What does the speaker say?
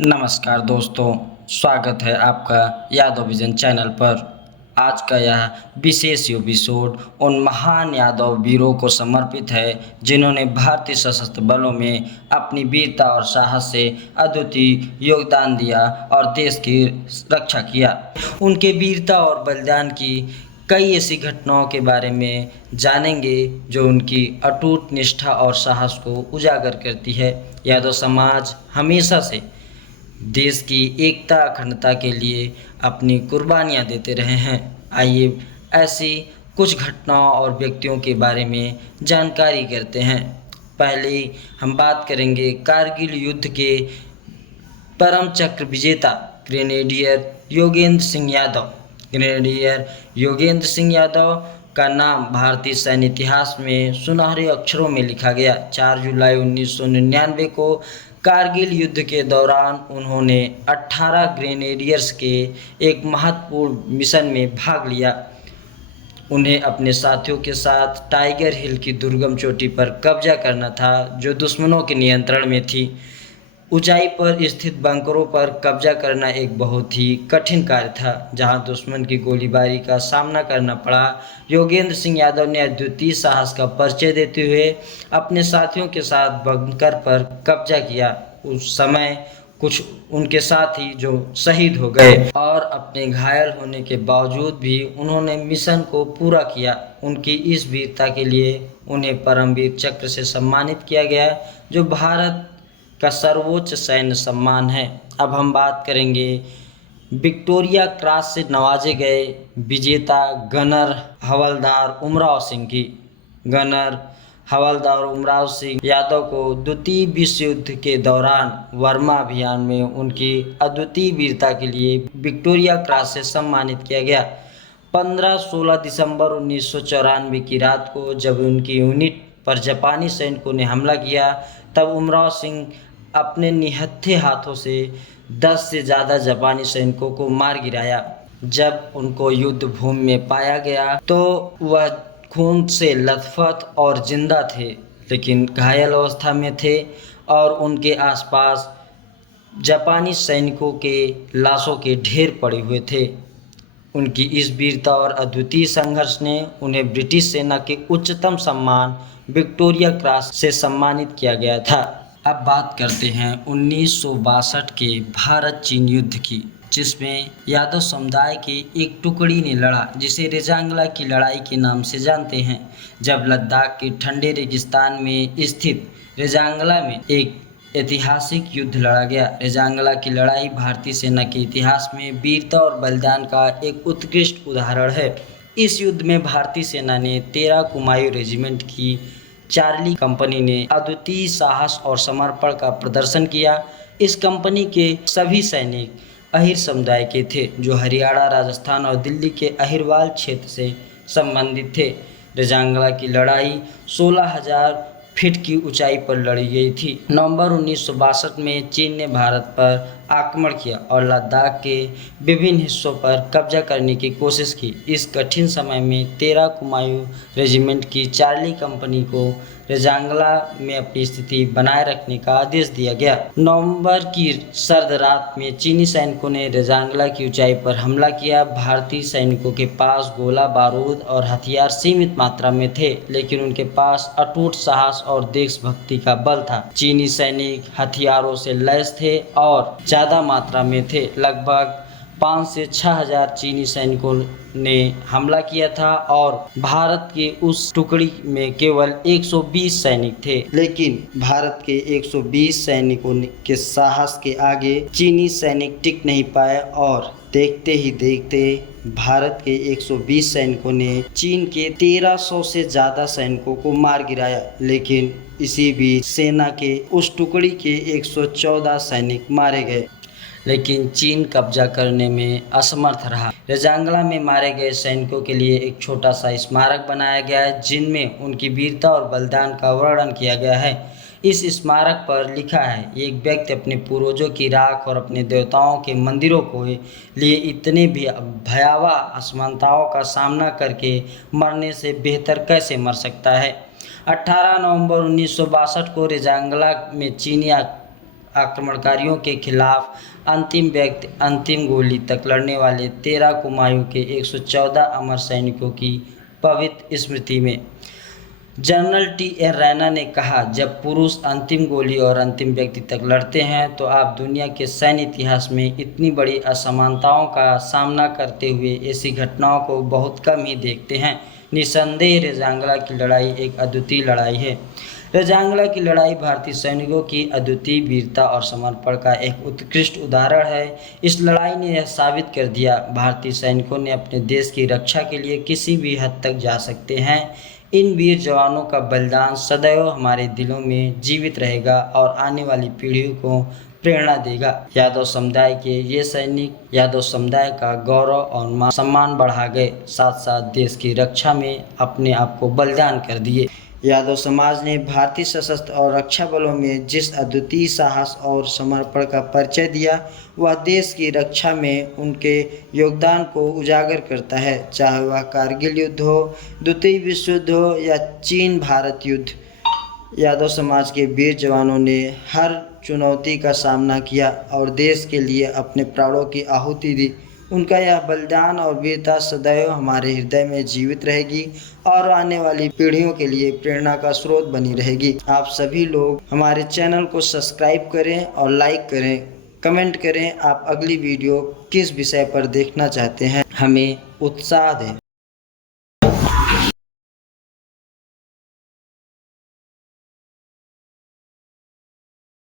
नमस्कार दोस्तों, स्वागत है आपका यादव विजन चैनल पर। आज का यह विशेष एपिसोड उन महान यादव वीरों को समर्पित है जिन्होंने भारतीय सशस्त्र बलों में अपनी वीरता और साहस से अद्वितीय योगदान दिया और देश की रक्षा किया। उनके वीरता और बलिदान की कई ऐसी घटनाओं के बारे में जानेंगे जो उनकी अटूट निष्ठा और साहस को उजागर करती है। यादव समाज हमेशा से देश की एकता अखंडता के लिए अपनी कुर्बानियाँ देते रहे हैं। आइए ऐसी कुछ घटनाओं और व्यक्तियों के बारे में जानकारी करते हैं। पहले हम बात करेंगे कारगिल युद्ध के परम चक्र विजेता ग्रेनेडियर योगेंद्र सिंह यादव। ग्रेनेडियर योगेंद्र सिंह यादव का नाम भारतीय सैन्य इतिहास में सुनहरे अक्षरों में लिखा गया। 4 जुलाई 1999 को कारगिल युद्ध के दौरान उन्होंने 18 ग्रेनेडियर्स के एक महत्वपूर्ण मिशन में भाग लिया। उन्हें अपने साथियों के साथ टाइगर हिल की दुर्गम चोटी पर कब्जा करना था जो दुश्मनों के नियंत्रण में थी। ऊंचाई पर स्थित बंकरों पर कब्जा करना एक बहुत ही कठिन कार्य था जहां दुश्मन की गोलीबारी का सामना करना पड़ा। योगेंद्र सिंह यादव ने अद्वितीय साहस का परिचय देते हुए अपने साथियों के साथ बंकर पर कब्जा किया। उस समय कुछ उनके साथी जो शहीद हो गए और अपने घायल होने के बावजूद भी उन्होंने मिशन को पूरा किया। उनकी इस वीरता के लिए उन्हें परमवीर चक्र से सम्मानित किया गया जो भारत का सर्वोच्च सैन्य सम्मान है। अब हम बात करेंगे विक्टोरिया क्रॉस से नवाजे गए विजेता गनर हवलदार उमराव सिंह की। गनर हवलदार उमराव सिंह यादव को द्वितीय विश्व युद्ध के दौरान वर्मा अभियान में उनकी अद्वितीय वीरता के लिए विक्टोरिया क्रॉस से सम्मानित किया गया। 15-16 दिसंबर 1994 की रात को जब उनकी यूनिट पर जापानी सैनिकों ने हमला किया तब उमराव सिंह अपने निहत्थे हाथों से 10 से ज़्यादा जापानी सैनिकों को मार गिराया। जब उनको युद्ध भूमि में पाया गया तो वह खून से लथपथ और जिंदा थे लेकिन घायल अवस्था में थे और उनके आसपास जापानी सैनिकों के लाशों के ढेर पड़े हुए थे। उनकी इस वीरता और अद्वितीय संघर्ष ने उन्हें ब्रिटिश सेना के उच्चतम सम्मान विक्टोरिया क्रॉस से सम्मानित किया गया था। अब बात करते हैं 1962 के भारत चीन युद्ध की, जिसमें यादव समुदाय के एक टुकड़ी ने लड़ा जिसे रेजांगला की लड़ाई के नाम से जानते हैं। जब लद्दाख के ठंडे रेगिस्तान में स्थित रेजांगला में एक ऐतिहासिक युद्ध लड़ा गया। रेजांगला की लड़ाई भारतीय सेना के इतिहास में वीरता और बलिदान का एक उत्कृष्ट उदाहरण है। इस युद्ध में भारतीय सेना ने 13 कुमायूं रेजिमेंट की चार्ली कंपनी ने अद्वितीय साहस और समर्पण का प्रदर्शन किया। इस कंपनी के सभी सैनिक अहिर समुदाय के थे जो हरियाणा, राजस्थान और दिल्ली के अहिरवाल क्षेत्र से संबंधित थे। रेजांगला की लड़ाई 16,000 फीट की ऊंचाई पर लड़ी गई थी। नवंबर 1962 में चीन ने भारत पर आक्रमण किया और लद्दाख के विभिन्न हिस्सों पर कब्जा करने की कोशिश की। इस कठिन समय में 13 कुमायूं रेजिमेंट की चार्ली कंपनी को रेजांगला में अपनी स्थिति बनाए रखने का आदेश दिया गया। नवंबर की सर्द रात में चीनी सैनिकों ने रेजांगला की ऊंचाई पर हमला किया। भारतीय सैनिकों के पास गोला बारूद और हथियार सीमित मात्रा में थे लेकिन उनके पास अटूट साहस और देशभक्ति का बल था। चीनी सैनिक हथियारों से लैस थे और ज़्यादा मात्रा में थे। लगभग 5 से 6,000 चीनी सैनिकों ने हमला किया था और भारत के उस टुकड़ी में केवल 120 सैनिक थे। लेकिन भारत के 120 सैनिकों के साहस के आगे चीनी सैनिक टिक नहीं पाए और देखते ही देखते भारत के 120 सैनिकों ने चीन के 1300 से ज़्यादा सैनिकों को मार गिराया। लेकिन इसी बीच सेना के उस टुकड़ी के 114 सैनिक मारे गए लेकिन चीन कब्जा करने में असमर्थ रहा। रेजांगला में मारे गए सैनिकों के लिए एक छोटा सा स्मारक बनाया गया है जिनमें उनकी वीरता और बलिदान का वर्णन किया गया है। इस स्मारक पर लिखा है, एक व्यक्ति अपने पूर्वजों की राख और अपने देवताओं के मंदिरों को लिए इतने भी भयावह असमानताओं का सामना करके मरने से बेहतर कैसे मर सकता है। 18 नवंबर 1962 को रेजांगला में चीनी आक्रमणकारियों के खिलाफ अंतिम व्यक्ति अंतिम गोली तक लड़ने वाले 13 कुमायूं के 114 अमर सैनिकों की पवित्र स्मृति में। General TN. रैना ने कहा, जब पुरुष अंतिम गोली और अंतिम व्यक्ति तक लड़ते हैं तो आप दुनिया के सैन्य इतिहास में इतनी बड़ी असमानताओं का सामना करते हुए ऐसी घटनाओं को बहुत कम ही देखते हैं। निस्संदेह रेजांगला की लड़ाई एक अद्वितीय लड़ाई है। रेजांगला की लड़ाई भारतीय सैनिकों की अद्वितीय वीरता और समर्पण का एक उत्कृष्ट उदाहरण है। इस लड़ाई ने यह साबित कर दिया भारतीय सैनिकों ने अपने देश की रक्षा के लिए किसी भी हद तक जा सकते हैं। इन वीर जवानों का बलिदान सदैव हमारे दिलों में जीवित रहेगा और आने वाली पीढ़ियों को प्रेरणा देगा। यादव समुदाय के ये सैनिक यादव समुदाय का गौरव और सम्मान बढ़ा गए, साथ साथ देश की रक्षा में अपने आप को बलिदान कर दिए। यादव समाज ने भारतीय सशस्त्र और रक्षा बलों में जिस अद्वितीय साहस और समर्पण का परिचय दिया, वह देश की रक्षा में उनके योगदान को उजागर करता है। चाहे वह कारगिल युद्ध हो, द्वितीय विश्व युद्ध हो या चीन भारत युद्ध, यादव समाज के वीर जवानों ने हर चुनौती का सामना किया और देश के लिए अपने प्राणों की आहुति दी। उनका यह बलिदान और वीरता सदैव हमारे हृदय में जीवित रहेगी और आने वाली पीढ़ियों के लिए प्रेरणा का स्रोत बनी रहेगी। आप सभी लोग हमारे चैनल को सब्सक्राइब करें और लाइक करें, कमेंट करें आप अगली वीडियो किस विषय पर देखना चाहते हैं, हमें उत्साह दें।